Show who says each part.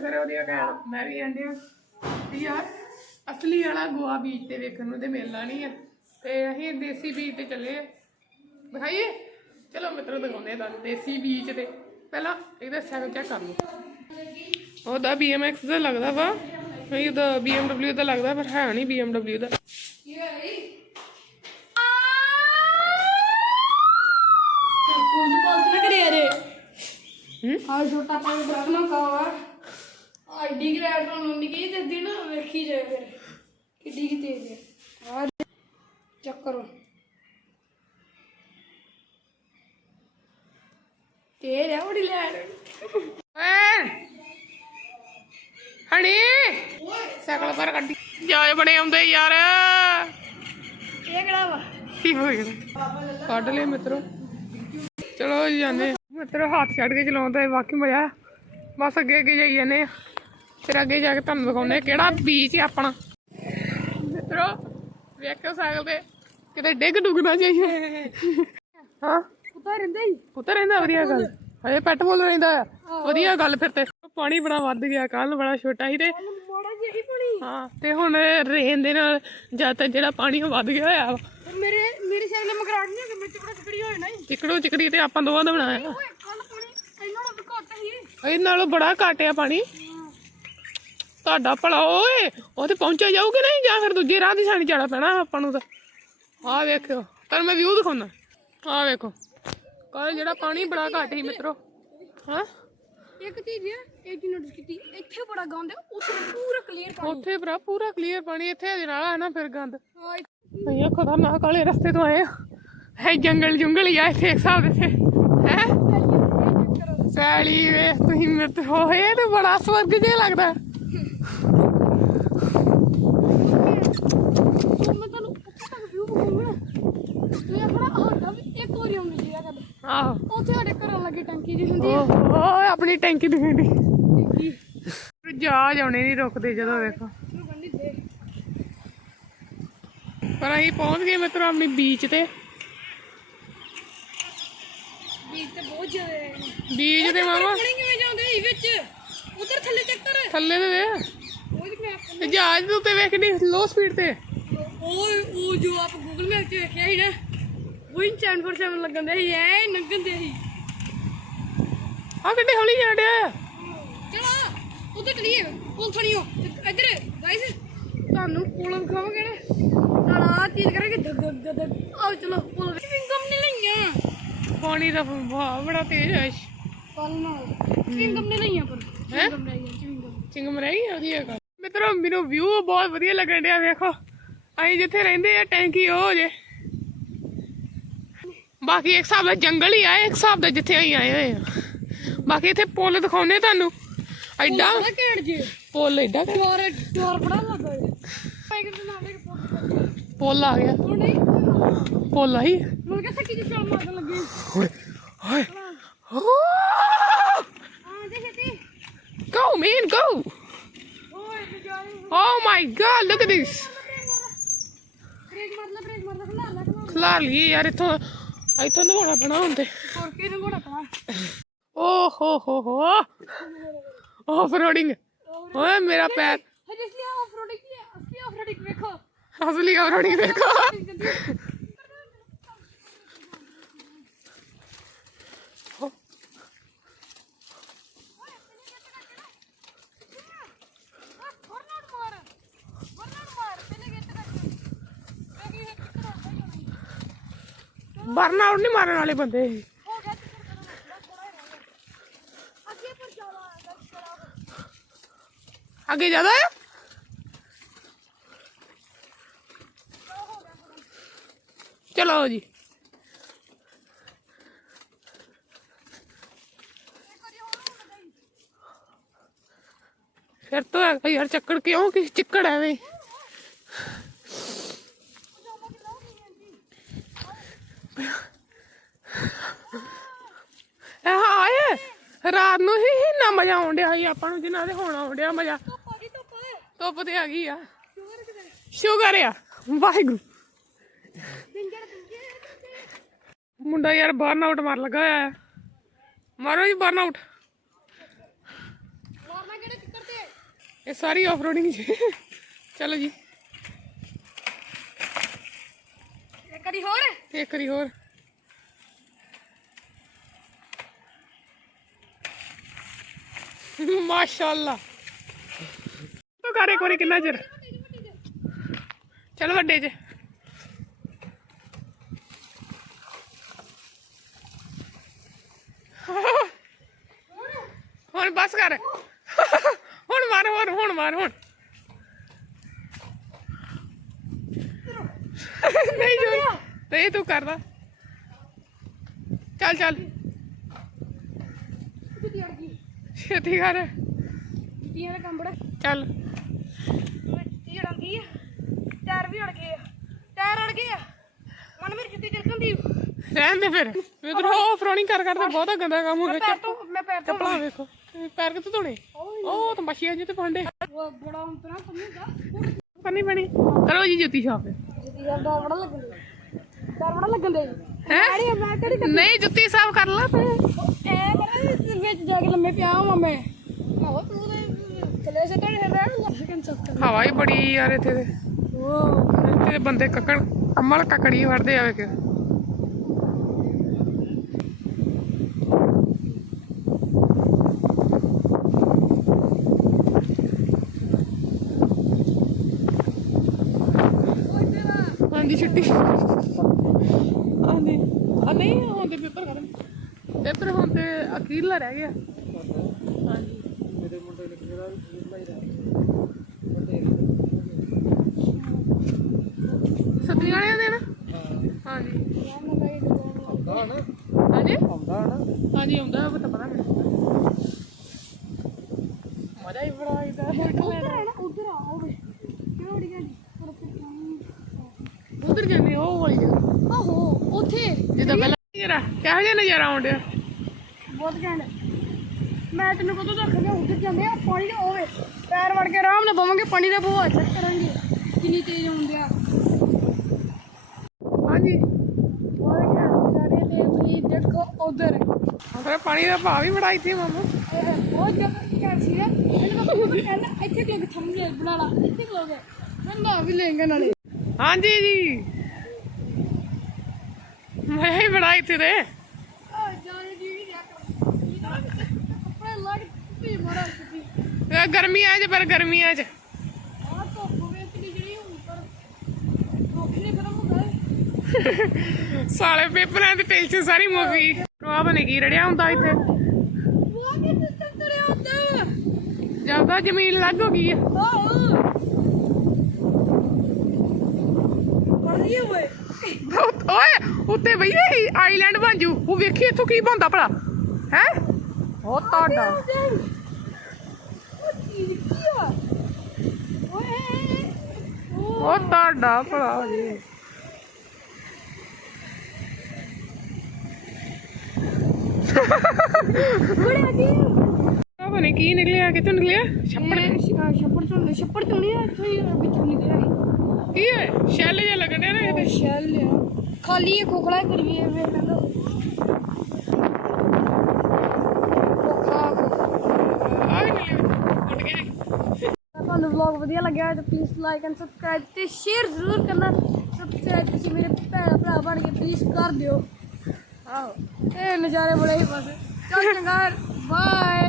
Speaker 1: ਸਾਰੇ ਵਧੀਆ ਕਹਿਣ ਮੈਂ ਵੀ ਆਂਦੇ ਆ ਤੇ ਯਾਰ ਅਸਲੀ ਵਾਲਾ ਗੋਆ ਬੀਚ ਤੇ ਵੇਖਣ ਨੂੰ ਤੇ ਮਿਲਣਾ ਨਹੀਂ ਆ। ਤੇ ਅਸੀਂ ਦੇਸੀ ਬੀਚ ਤੇ ਚੱਲੇ ਆ। ਦਿਖਾਈਏ ਚਲੋ ਮਿੱਤਰੋ ਦਿਖਾਉਂਦੇ ਆ ਤੁਹਾਨੂੰ ਦੇਸੀ ਬੀਚ ਤੇ। ਪਹਿਲਾਂ ਇਹਦਾ ਸਾਈਕਲ ਚੈੱਕ ਕਰ ਲਓ। ਉਹਦਾ BMX ਦਾ ਲੱਗਦਾ ਵਾ। ਨਹੀਂ ਉਹਦਾ BMW ਦਾ ਲੱਗਦਾ ਪਰ ਹੈ ਨਹੀਂ BMW ਦਾ
Speaker 2: ਕੁਝ ਬਾਤ ਨਾ ਕਰਿਆ ਰੇ
Speaker 1: ਹੂੰ?
Speaker 2: ਆ ਛੋਟਾ ਪਾਣੀ ਬਰਫਨਾ ਕਾਵਾ ਆਈਡੀ ਗ੍ਰੈਡ ਨੂੰ ਨਿੱਕੀ ਜਿਹੀ ਦਿੰਦੀ ਨਾ ਵੇਖੀ ਜਾਏ ਫਿਰ। ਕਿੱਡੀ ਕੀ ਤੇਜ਼ ਹੈ। ਆ ਚੈੱਕ ਕਰੋ। ਤੇਜ਼ ਹੈ ਬੜੀ ਲੈ
Speaker 1: ਏ ਹਣੀ? ਸਾਈਕਲ ਪਰ ਕੱਢੀ। ਜਾਏ ਬਣੇ ਆਉਂਦੇ ਯਾਰ।
Speaker 2: ਇਹ ਕਿਹੜਾ ਵਾ?
Speaker 1: ਕੀ ਹੋ ਗਿਆ? ਕੱਢ ਲਿਆ ਮਿੱਤਰੋ। ਚਲੋ ਜਾਂਦੇ। ਮਿੱਤਰੋ ਹੱਥ ਛੱਡ ਕੇ ਚਲਾਉਂਦਾ ਵਾਕਈ ਮਜ਼ਾ। ਬਸ ਅੱਗੇ ਅੱਗੇ ਜਾਈ ਜਾਂਦੇ ਆ। ਫਿਰ ਅੱਗੇ ਜਾ ਕੇ ਤੁਹਾਨੂੰ ਦਿਖਾਉਂਦੇ ਆ ਕਿਹੜਾ ਬੀਚ ਹੈ ਆਪਣਾ। ਮਿੱਤਰੋ ਵੇਖੋ ਤੇ ਕਿਤੇ ਡਿੱਗ ਡੁੱਗ ਨਾ ਜਾਈਏ। ਹਾਂ?
Speaker 2: ਉਤਾਰ ਰਹਿੰਦਾ ਹੀ।
Speaker 1: ਉੱਤਰ ਰਹਿੰਦਾ ਵਧੀਆ ਗੱਲ। ਹਜੇ ਪੈਟਰੋਲ ਰਹਿੰਦਾ ਆ। ਵਧੀਆ ਗੱਲ ਫਿਰ ਤੇ। ਪਾਣੀ ਬੜਾ ਵੱਧ ਗਿਆ ਕੱਲ ਬੜਾ ਛੋਟਾ ਸੀ ਤੇ
Speaker 2: ਮੋੜਾ ਜਿਹੀ ਪਾਣੀ।
Speaker 1: ਹਾਂ ਤੇ ਹੁਣ ਰੇਨ ਦੇ ਨਾਲ ਜ਼ਿਆਦਾ ਜਿਹੜਾ ਪਾਣੀ ਉਹ ਵੱਧ ਗਿਆ ਹੋਇਆ ਵਾ
Speaker 2: ਮੇਰੇ ਮੇਰੇ ਸਾਈਕਲ ਮਗਰਾਟ ਨਹੀਂ ਕਿ ਮੇਰੇ ਚੁਕੜਾ ਚੁਕੜੀ ਹੋਏ ਨਹੀਂ
Speaker 1: ਚਿਕੜੋ ਚਿਕੜੀ ਤੇ ਆਪਾਂ ਦੋਵਾਂ ਦਾ ਬਣਾਇਆ।
Speaker 2: ਕੱਲ ਪਾਣੀ ਇਹਨਾਂ ਨੂੰ ਘੱਟ ਹੀ
Speaker 1: ਇਹ ਨਾਲੋਂ ਬੜਾ ਘੱਟ ਆ ਪਾਣੀ। ਤੁਹਾਡਾ ਭਲਾ ਓਏ ਉਹ ਤੇ ਪਹੁੰਚਿਆ ਜਾਊਗਾ ਨਹੀਂ ਜਾਂ ਫਿਰ ਦੂਜੇ ਰਾਹ ਦੀ ਸਾਈਡ ਜਾਣਾ ਪੈਣਾ ਆਪਾਂ ਨੂੰ ਤਾਂ। ਆਹ ਵੇਖਿਓ ਪਰ ਮੈਂ ਵਿਊ ਦਿਖਾਉਣਾ ਆਹ ਵੇਖੋ ਕੱਲ ਜਿਹੜਾ ਪਾਣੀ ਬੜਾ ਘੱਟ ਸੀ ਮਿੱਤਰੋ। ਹਾਂ?
Speaker 2: ਇੱਕ ਚੀਜ਼ ਹੈ ਇਹ ਜੀ ਨੋਟਿਸ ਕੀਤੀ ਇੱਥੇ ਬੜਾ ਗੰਦ ਹੈ ਉੱਥੇ ਪੂਰਾ ਕਲੀਅਰ ਪਾਣੀ।
Speaker 1: ਉੱਥੇ ਭਰਾ ਪੂਰਾ ਕਲੀਅਰ ਪਾਣੀ ਇੱਥੇ ਅਜੇ ਨਾਲ ਆ ਨਾ ਫਿਰ ਗੰਦ।
Speaker 2: ਹਾਂ
Speaker 1: ਭਈਆ ਖਤਰਨਾਕ ਵਾਲੇ ਰਸਤੇ ਤੋਂ ਆਏ ਹੈ ਜੰਗਲ ਜੰਗਲ ਹੀ ਆ ਇੱਥੇ ਇੱਕ ਹਿਸਾਬ ਦੇ ਹੈ? ਸੈਲੀ ਵੇ ਤੁਸੀਂ ਮਿੱਤ ਹੋਏ ਤੇ ਬੜਾ ਸਵਰਗ ਜਿਹਾ ਲੱਗਦਾ
Speaker 2: ਹੁਣ ਮੈਂ ਤੁਹਾਨੂੰ ਉੱਥੇ ਤੱਕ ਵਿਊ ਵਿਖਾਉਂਗਾ ਤੁਸੀਂ ਆਪਣਾ ਸਾਡਾ ਵੀ ਇੱਕ ਵਾਰੀ ਆਉਂਦੀ ਜਗ੍ਹਾ ਕਰ
Speaker 1: ਆਹੋ।
Speaker 2: ਉੱਥੇ ਸਾਡੇ ਘਰਾਂ ਲੱਗੀ ਟੈਂਕੀ ਜੀ ਹੁੰਦੀ ਹੈ
Speaker 1: ਓਹ ਆਪਣੀ ਟੈਂਕੀ ਦਿਖਾਉਂਦੀ
Speaker 2: ਟੈਂਕੀ।
Speaker 1: ਜਹਾਜ਼ ਆਉਣੇ ਨਹੀਂ ਰੁਕਦੇ ਜਦੋਂ ਵੇਖੋ। ਪਰ ਅਸੀਂ ਪਹੁੰਚ ਗਏ ਮਿੱਤਰੋ ਆਪਣੀ ਬੀਚ ਤੇ।
Speaker 2: ਬੀਚ ਤੇ ਬਹੁਤ ਜ਼ਿਆਦਾ ਹੈ।
Speaker 1: ਬੀਚ ਤੇ ਮਾਮਾ।
Speaker 2: ਕਿਵੇਂ ਜਾਂਦੇ ਸੀ ਵਿੱਚ? ਉਧਰ ਥੱਲੇ ਚੱਕਰ।
Speaker 1: ਥੱਲੇ ਤੇ ਵੇ ਜਹਾਜ਼ ਦੇ ਉੱਤੇ ਵੇਖਣੀ ਲੋ ਸਪੀਡ ਤੇ।
Speaker 2: ਉਹ ਉਹ ਜੋ ਆਪ ਗੂਗਲ ਮੈਪ 'ਚ ਵੇਖਿਆ ਸੀ ਨਾ ਉਹ ਹੀ 447 ਲੱਗਣ ਦੇ ਸੀ ਐ ਨੰਗਣ ਦੇ ਸੀ।
Speaker 1: ਆ ਕਿੱਡੇ ਹੌਲੀ ਡਿਆ।
Speaker 2: ਚਲੋ ਉਧਰ ਚਲੀਏ ਪੁਲ ਥਣੀਓ ਇੱਧਰ ਗਾਇਸ ਤੁਹਾਨੂੰ ਪੁਲ ਵਿਖਾਵਾਂਗੇ ਨਾ। ਨਾਲ ਆ ਚੀਜ਼ ਕਰਾਂਗੇ ਧੱਗ ਧੱਗ ਧੱਗ ਆਓ ਚਲੋ ਪੁਲ ਵਿੰਗਮ ਨਹੀਂ ਲਈਆਂ।
Speaker 1: ਪਾਣੀ ਦਾ ਵਹਾਅ ਬੜਾ ਤੇਜ਼ ਹੈ।
Speaker 2: ਕੱਲ ਨਾਲ ਵਿੰਗਮ ਨਹੀਂ ਲਈਆਂ ਪਰ
Speaker 1: ਹੈਂ?
Speaker 2: ਲਈਆਂ
Speaker 1: ਚਿੰਗਮ ਰਹੀ ਵਧੀਆ ਗੱਲ। ਮਿੱਤਰੋ ਮੈਨੂੰ ਵਿਊ ਬਹੁਤ ਵਧੀਆ ਲੱਗਣ ਡਿਆ ਵੇਖੋ। ਅਸੀਂ ਜਿੱਥੇ ਰਹਿੰਦੇ ਆ ਟੈਂਕੀ ਉਹ ਜੇ। ਬਾਕੀ ਇੱਕ ਹਿਸਾਬ ਦਾ ਜੰਗਲ ਹੀ ਆ ਇੱਕ ਹਿਸਾਬ ਦਾ ਜਿੱਥੇ ਅਸੀਂ ਆਏ ਹੋਏ ਆ। ਬਾਕੀ ਇੱਥੇ ਪੁੱਲ ਦਿਖਾਉਨੇ ਤੁਹਾਨੂੰ। ਐਡਾ
Speaker 2: ਘੈਂਟ ਜੇ।
Speaker 1: ਪੁੱਲ ਐਡਾ
Speaker 2: ਡੋਰ ਡੋਰ ਬੜਾ ਲੱਗਾ ਜੇ। ਸਾਈਕਲ ਦੇ ਨਾਲ ਇੱਕ ਪੁਲ
Speaker 1: ਪੁੱਲ ਆ ਗਿਆ। ਪੁੱਲ ਆਈ
Speaker 2: ਮੁੜ ਕੇ ਸੱਕੀ ਜਿਹਾ ਮਾਰਨ ਲੱਗੀ।
Speaker 1: ਓਏ
Speaker 2: ਛੇਤੀ।
Speaker 1: Go man go oh my god look at this ਖਲਾਰ ਲਈ ਯਾਰ ਇੱਥੋਂ ਇੱਥੋਂ ਨਹਾਉਣਾ ਪੈਣਾ ਹੁੰਦੇ
Speaker 2: ਹੋਰ ਕੀ ਨੂੰ ਘੋੜਾ ਪਾ
Speaker 1: ਓ ਹੋ ਹੋ ਹੋ। ਆਫ ਰੋਡਿੰਗ ਓਏ ਮੇਰਾ ਪੈਰ।
Speaker 2: ਹਜੇ ਇਸ ਲਈ ਆਫ ਰੋਡਿੰਗ ਕੀ ਹੈ। ਅਸਲੀ ਆਫ ਰੋਡਿੰਗ ਵੇਖੋ।
Speaker 1: ਅਸਲੀ ਆਫ ਰੋਡਿੰਗ ਦੇਖੋ
Speaker 2: ਹੋਰ ਨਾ ਮਾਰ ਹੋਰ ਨਾ ਮਾਰ ਪਹਿਲੇ ਗਿੱਟ ਕਰਕੇ ਕਿਉਂਕਿ ਇਹ ਕਿੱਥੇ ਹੁੰਦਾ ਹੀ ਹੋਣਾ
Speaker 1: ਬਰਨ ਆਊਟ ਨਹੀਂ ਮਾਰਨ ਵਾਲੇ ਬੰਦੇ ਇਹ।
Speaker 2: ਹੋ ਗਿਆ ਤੇ ਫਿਰ ਬਸ ਥੋੜਾ ਹੀ ਰਹਿ ਗਿਆ ਅੱਗੇ ਪਰ ਚਲਾ ਬਸ ਚਲਾ
Speaker 1: ਅੱਗੇ ਜ਼ਿਆਦਾ ਹੈ ਚਲੋ ਜੀ ਫਿਰ ਤੋਂ ਹੈਗਾ ਯਾਰ ਚੱਕੜ ਕਿਉਂ ਕਿ ਚਿੱਕੜ ਐਵੇਂ ਇਹ ਹਾਏ ਰਾਤ ਨੂੰ ਹੀ ਇੰਨਾ ਮਜ਼ਾ ਆਉਣ ਡਿਆ ਸੀ ਆਪਾਂ ਨੂੰ ਜਿੰਨਾ ਦੇ ਹੁਣ ਆਉਣ ਡਿਆ ਮਜ਼ਾ।
Speaker 2: ਧੁੱਪ ਆ
Speaker 1: ਤੇ ਆ ਗਈ ਆ।
Speaker 2: ਸ਼ੂਗਰ
Speaker 1: ਆ। ਵਾਹਿਗੁਰੂ। ਮੁੰਡਾ ਯਾਰ ਬਰਨ ਆਊਟ ਮਾਰ ਲੱਗਾ ਹੋਇਆ ਹੈ ਮਾਰੋ ਜੀ ਬਰਨ ਆਊਟ
Speaker 2: ਮਾਰਨਾ ਕਿਹੜੇ
Speaker 1: ਇਹ ਸਾਰੀ ਆਫ ਰੋਡਿੰਗ ਜੀ ਚਲੋ ਜੀ।
Speaker 2: ਇੱਕ ਹੋਰ?
Speaker 1: ਇੱਕ ਵਾਰੀ ਹੋਰ। ਮਾਸ਼ਾਅੱਲਾ। ਤੋ ਕਰੇ ਕੋਰੀ ਕਿੰਨਾ ਚਿਰ? ਚਲ ਵੱਡੇ ਚ। ਹੁਣ ਬਸ ਕਰ। ਹੁਣ ਮਾਰ, ਹੁਣ ਹੁਣ ਮਾਰ, ਹੁਣ। ਨਹੀਂ ਜੋ ਤੇ ਤੂੰ ਕਰਦਾ। ਚੱਲ ਚੱਲ। ਛੇਤੀ ਕਰ।
Speaker 2: ਜੁੱਤੀਆਂ ਦਾ ਕੰਮ ਬੜਾ
Speaker 1: ਚੱਲ।
Speaker 2: ਜੁੱਤੀ ਅੜ ਗਈ ਆ ਟਾਇਰ ਵੀ ਅੜ ਗਏ ਆ ਟਾਇਰ ਅੜ ਗਏ ਆ ਮਨ ਮੇਰੀ ਜੁੱਤੀ ਤਿਲਕਣ ਦੀ
Speaker 1: ਰਹਿਣ ਦੇ ਫਿਰ। ਉਧਰ ਉਹ ਫਰੋਨਿੰਗ ਕਰ ਕਰਦੇ ਬਹੁਤਾ ਗੰਦਾ ਕੰਮ ਹੋ ਗਿਆ।
Speaker 2: ਪੈਰ ਤੋਂ ਮੈਂ ਪੈਰ ਤੋਂ
Speaker 1: ਚੱਪਲਾਂ ਵੇਖੋ। ਇਹ ਪੈਰ ਕਿੱਥੇ ਧੋਣੇ? ਉਹ ਤਾਂ ਮੱਛੀਆਂ ਜਿੱਤੇ ਪਾਂਡੇ
Speaker 2: ਬੜਾ ਉਂਤਰਾ ਪੰਨੂਗਾ
Speaker 1: ਕਰਨੀ ਪੈਣੀ। ਕਰੋ ਜੀ ਜੁੱਤੀ ਸਾਫ਼
Speaker 2: ਜੁੱਤੀ ਦਾ ਬੜਾ ਲੱਗਣ ਡਰ ਬੜਾ ਲੱਗਣ ਦੇ।
Speaker 1: ਹੈ?
Speaker 2: ਅਰੇ ਮੈਂ ਕਿਹੜੀ
Speaker 1: ਨਹੀਂ ਜੁੱਤੀ ਸਾਫ਼ ਕਰ ਲਾ। ਤੂੰ
Speaker 2: ਐ ਮੇਰੇ ਵਿੱਚ ਜਾ ਕੇ ਲੰਮੇ ਪਿਆ ਹਾਂ ਮੈਂ। ਆਹੋ ਤੂੰ ਤੇ ਥੱਲੇ ਸੇ ਤਾਂ ਹੈ ਲੱਗ ਕੇ ਸਭ
Speaker 1: ਹਵਾ ਹੀ ਬੜੀ ਯਾਰ ਇੱਥੇ ਤੇ।
Speaker 2: ਉਹ
Speaker 1: ਇੱਥੇ ਦੇ ਬੰਦੇ ਕੱਕੜ ਅਮਲ ਕੱਕੜੀ ਵੜਦੇ ਆਵੇ ਕਿ ਹਾਂਜੀ ਛੁੱਟੀ। ਆ ਨਹੀਂ ਹੁਣ ਤੇ ਪੇਪਰ ਖਤਮ। ਪੇਪਰ ਹੁਣ ਤੇ ਅਖੀਰਲਾ ਰਹਿ ਗਿਆ। ਹਾਂਜੀ। ਸੱਤੀ ਵਾਲਿਆਂ ਦੇ ਨਾ? ਹਾਂਜੀ। ਹਾਂਜੀ? ਹਾਂਜੀ ਆਉਂਦਾ ਪਤਾ ਪਤਾ ਮੈਨੂੰ। ਮਜ਼ਾ ਹੀ ਬੜਾ ਆਈਦਾ
Speaker 2: ਉਧਰ ਹੈ ਨਾ ਉਧਰ ਆ ਹੋਵੇ ਕਿਹੜੀ ਗਾੜੀ
Speaker 1: ਉਧਰ ਜਾਂਦੇ ਉਹ ਵਾਲੀ
Speaker 2: ਆਹੋ। ਉੱਥੇ
Speaker 1: ਜਿੱਦਾਂ ਪਹਿਲਾਂ ਨਜ਼ਾਰਾ ਕਿਹੋ ਜਿਹਾ ਨਜ਼ਾਰਾ ਆਉਣ ਡਿਆ?
Speaker 2: ਬਹੁਤ ਘੈਂਟ। ਮੈਂ ਤੈਨੂੰ ਕਦੋਂ ਤੱਕ ਲਿਆ ਉੱਧਰ ਜਾਂਦੇ ਆ ਪਾਣੀ ਦੇ ਹੋਵੇ। ਪੈਰ ਵੜ ਕੇ ਆਰਾਮ ਨਾਲ ਬਵਾਂਗੇ ਪਾਣੀ ਦਾ ਬਹਾਅ ਚੈੱਕ ਕਰਾਂਗੇ। ਕਿੰਨੀ ਤੇਜ਼ ਆਉਂਦਿਆ
Speaker 1: ਹਾਂਜੀ।
Speaker 2: ਬਹੁਤ ਘੈਂਟ ਨਜ਼ਾਰੇ ਤੇ ਤੁਸੀਂ ਦੇਖੋ ਉਧਰ।
Speaker 1: ਅਸਰ ਪਾਣੀ ਦਾ ਭਾਅ ਵੀ ਬੜਾ ਇੱਥੇ ਮਾਮੂ।
Speaker 2: ਬਹੁਤ ਜ਼ਿਆਦਾ ਘੈਂਟ ਸੀ ਇਹਨੂੰ ਪਤਾ ਕਹਿੰਦਾ ਇੱਥੇ ਕਿਉਂ ਥੰਮਲੇ ਬਣਾ ਲਾ ਇੱਥੇ ਖਲੋਗੇ ਮੈਂ ਨਾ ਵੀ ਲੈਂਗਾ ਨਾਲੇ।
Speaker 1: ਹਾਂਜੀ ਜੀ। ਮੈਂ ਹੀ ਬੜਾ ਇੱਥੇ ਦੇ।
Speaker 2: ਆ
Speaker 1: ਇਹ ਗਰਮੀਆਂ 'ਚ ਪਰ ਗਰਮੀਆਂ 'ਚ
Speaker 2: ਆ ਹੈ
Speaker 1: ਸਾਲੇ ਪੇਪਰਾਂ ਦੀ ਟੈਨਸ਼ਨ ਸਾਰੀ ਮੁੱਕ ਗਈ ਆ ਬਣੇ ਕੀ ਰੜਿਆ ਹੁੰਦਾ ਇੱਥੇ? ਜ਼ਿਆਦਾ ਜ਼ਮੀਨ ਲੱਗ ਹੋ ਗਈ ਆ
Speaker 2: ਆਹ ਪੜਦੀ ਓਏ
Speaker 1: ਬਹੁਤ- ਉੱਤੇ ਬਈਏ ਆਈਲੈਂਡ ਬਣ ਜੂ। ਉਹ ਵੇਖੀ ਇੱਥੋਂ ਕੀ ਬਣਦਾ ਭਲਾ। ਹੈ? ਉਹ ਤੁਹਾਡਾ।
Speaker 2: ਉਹ ਚੀਜ਼ ਕੀ ਆ? ਓਏ ਉਹ
Speaker 1: ਉਹ ਤੁਹਾਡਾ ਭਲਾ ਜੀ।
Speaker 2: ਬੜਾ ਕੀ
Speaker 1: ਆ ਬਣੇ ਕੀ ਨਿਕਲਿਆ ਕਿੱਥੋਂ ਨਿਕਲਿਆ? ਛੱਪੜ।
Speaker 2: ਛੱਪੜ ਤੋਂ ਛੱਪੜ ਤੋਂ ਨਹੀਂ ਇੱਥੋਂ ਹੀ ਵਿੱਚੋਂ ਨਿਕਲਿਆ
Speaker 1: ਕੀ ਹੈ ਸ਼ੈਲ ਜਿਹਾ ਲੱਗਣ ਡਿਆ ਨਾ ਇਹਦੇ।
Speaker 2: ਸ਼ੈਲ ਆ ਖਾਲੀ ਇਹ ਖੋਖਲਾ ਕਰੀਏ ਵੇ ਕਹਿੰਦਾ ਖੋਖਲਾ ਤੁਹਾਨੂੰ ਵਲੌਗ ਵਧੀਆ ਲੱਗਿਆ ਤਾਂ ਪਲੀਜ਼ ਲਾਈਕ ਐਂਡ ਸਬਸਕ੍ਰਾਈਬ ਤੇ ਸ਼ੇਅਰ ਜ਼ਰੂਰ ਕਰਨਾ। ਸਬਸਕ੍ਰਾਈਬ ਤੁਸੀਂ ਮੇਰੇ ਭੈਣ ਭਰਾ ਬਣ ਕੇ ਪਲੀਜ਼ ਕਰ ਦਿਓ। ਆਹੋ, ਇਹ ਨਜ਼ਾਰੇ ਬੜੇ ਹੀ ਬਸ ਚੱਲ ਚੰਗਾ ਬਾਏ